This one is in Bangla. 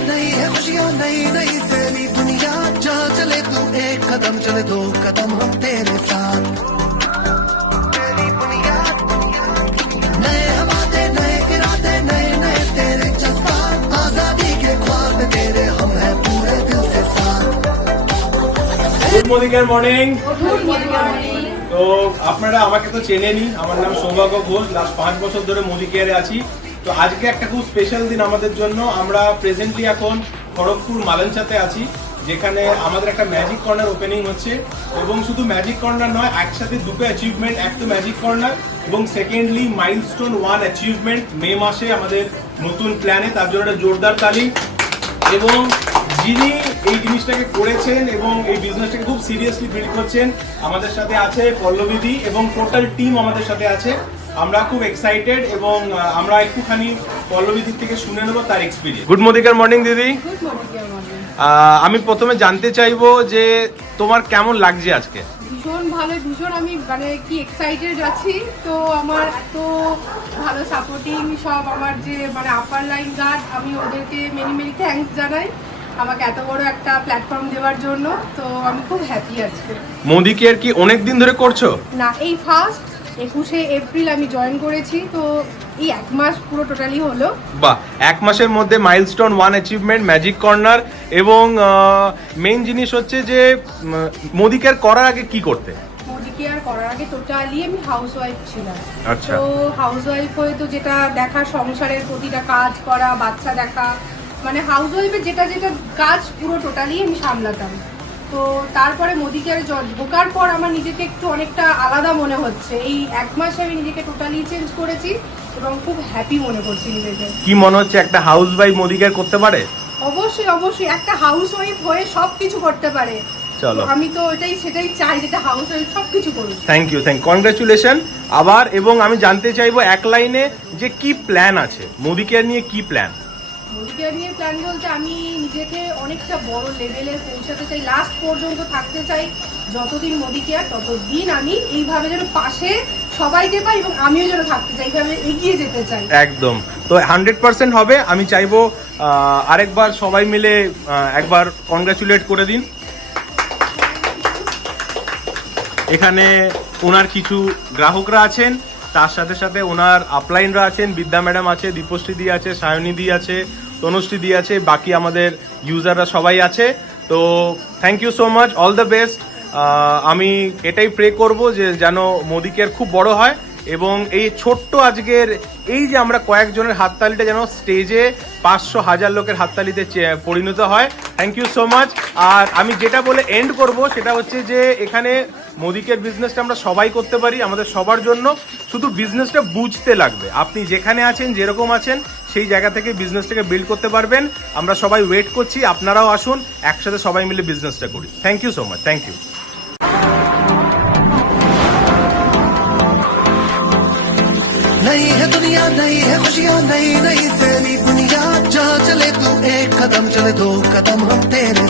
नई है खुशियाँ नई नई तेरी दुनिया, चल चले तू एक कदम चले दो कदम हम तेरे साथ, तेरी बुनियाद नए वादे नए इरादे नए नए तेरे जज्बात, आजादी के ख्वाब तेरे हम हैं पूरे दिल से साथ। Good morning. তো আপনারা আমাকে তো চেনেনই, আমার নাম সৌভাগ্য ঘোষ। লাস্ট 5 বছর ধরে মোদি কেয়ারে আছি। তো আজকে একটা খুব স্পেশাল দিন আমাদের জন্য। আমরা প্রেজেন্টলি এখন খড়গপুর মালঞ্চাতে আছি, যেখানে আমাদের একটা ম্যাজিক কর্নার ওপেনিং হচ্ছে। এবং শুধু ম্যাজিক কর্নার নয়, একসাথে দুটো অ্যাচিভমেন্ট, এক তো ম্যাজিক কর্নার এবং সেকেন্ডলি মাইলস্টোন 1 অ্যাচিভমেন্ট মে মাসে আমাদের নতুন প্ল্যানে। তার জন্য একটা জোরদার তালি। এবং যিনি এই জিনিসটাকে করেছেন এবং এই বিজনেসটাকে খুব সিরিয়াসলি বিল্ড করছেন, আমাদের সাথে আছে পল্লবীদি এবং টোটাল টিম আমাদের সাথে আছে। আমরা খুব এক্সাইটেড এবং আমরা একটুখানি পল্লবীদির থেকে শুনে নেবো তার এক্সপিরিয়েন্স। গুড মর্নিং দিদি। আমি প্রথমে জানতে চাইবো যে তোমার কেমন লাগছে আজকে? ভীষণ ভালো, ভীষণ আমি মানে কি এক্সাইটেড আছি। তো আমার এত ভালো সাপোর্টিং সব আমার যে মানে আপার লাইন গার্ড, আমি ওদেরকে মেনি থ্যাঙ্কস জানাই আমাকে এত বড় একটা প্ল্যাটফর্ম দেওয়ার জন্য। তো আমি খুব হ্যাপি আজকে। মোদি কেয়ার কি অনেক দিন ধরে করছো? না, এই ফার্স্ট 21শে এপ্রিল আমি জয়েন করেছি। তো এই 1 মাস পুরো টোটালি হলো। বাহ, 1 মাসের মধ্যে মাইলস্টোন 1 অ্যাচিভমেন্ট, ম্যাজিক কর্নার এবং মেইন জিনিস হচ্ছে যে মোদি কেয়ার করার আগে কি করতে? মোদি কেয়ার করার আগে টোটালি আমি হাউস ওয়াইফ ছিলাম। আচ্ছা। তো হাউস ওয়াইফ হয়ে তো যেটা দেখা, সংসারের প্রতিটা কাজ করা, বাচ্চা দেখা, মানে হাউস ওয়াইফের যেটা যেটা কাজ পুরো টোটালি আমি সামলাতাম। তো তারপরে মোদি কেয়ারে ঢোকার পর আমার নিজেকে একটু অনেকটা আলাদা মনে হচ্ছে। এই 1 মাসে আমি নিজেকে টোটালি চেঞ্জ করেছি এবং খুব হ্যাপি মনে করছি নিজেকে। কি মনে হচ্ছে একটা হাউস ওয়াইফ মোদি কেয়ার করতে পারে? অবশ্যই একটা হাউস ওয়াইফ হয়ে সবকিছু করতে পারে। চলো, আমি তো সেটাই চাই, যেটা হাউস ওয়াইফ সবকিছু করুক। থ্যাংক ইউ, কনগ্রাচুলেশন আবার। এবং আমি জানতে চাইবো এক লাইনে যে কি প্ল্যান আছে মোদি কেয়ার নিয়ে, কি প্ল্যান? মোদি কেয়ার নিয়ে প্ল্যান বলতে আমি নিজেকে অনেকটা বড় লেভেলে পৌঁছাতে চাই, লাস্ট পর্যন্ত থাকতে চাই। যতদিন মোদি কেয়ার ততদিন আমি এইভাবে যেন পাশে সবাইকে পাই এবং আমিও যেন থাকতে চাই, এইভাবে এগিয়ে যেতে চাই। একদম। তো 100% হবে। আমি চাইবো আরেকবার সবাই মিলে একবার কনগ্রাচুলেট করে দিন। এখানে ওনার কিছু গ্রাহকরা আছেন, তার সাথে সাথে ওনার আপলাইনরা আছেন, বিদ্যা ম্যাডাম আছে, দীপশ্রী দি আছে, সায়নী দি আছে, তনুশ্রী দি আছে, বাকি আমাদের ইউজাররা সবাই আছে। তো thank you so much, all the best. আমি এটাই প্রে করব যে যেন মোদি কেয়ার খুব বড় হয় এবং এই ছোট্ট আজকের এই যে আমরা কয়েকজনের হাততালিটা যেন স্টেজে 500,000 লোকের হাততালিতে পরিণত হয়। Thank you so much. আর আমি যেটা বলে এন্ড করব সেটা হচ্ছে যে এখানে মোদি কেয়ার বিজনেসটা আমরা সবাই করতে পারি, আমাদের সবার জন্য। শুধু বিজনেসটা বুঝতে লাগবে। আপনি যেখানে আছেন, যেরকম আছেন, সেই জায়গা থেকে বিজনেসটাকে বিল্ড করতে পারবেন। আমরা সবাই ওয়েট করছি, আপনারাও আসুন, একসাথে সবাই মিলে বিজনেসটা করি। Thank you so much, thank you. नई है दुनिया नई है खुशियाँ नई नई तेरी बुनियाद, चल चले तू एक कदम चले दो कदम हम तेरे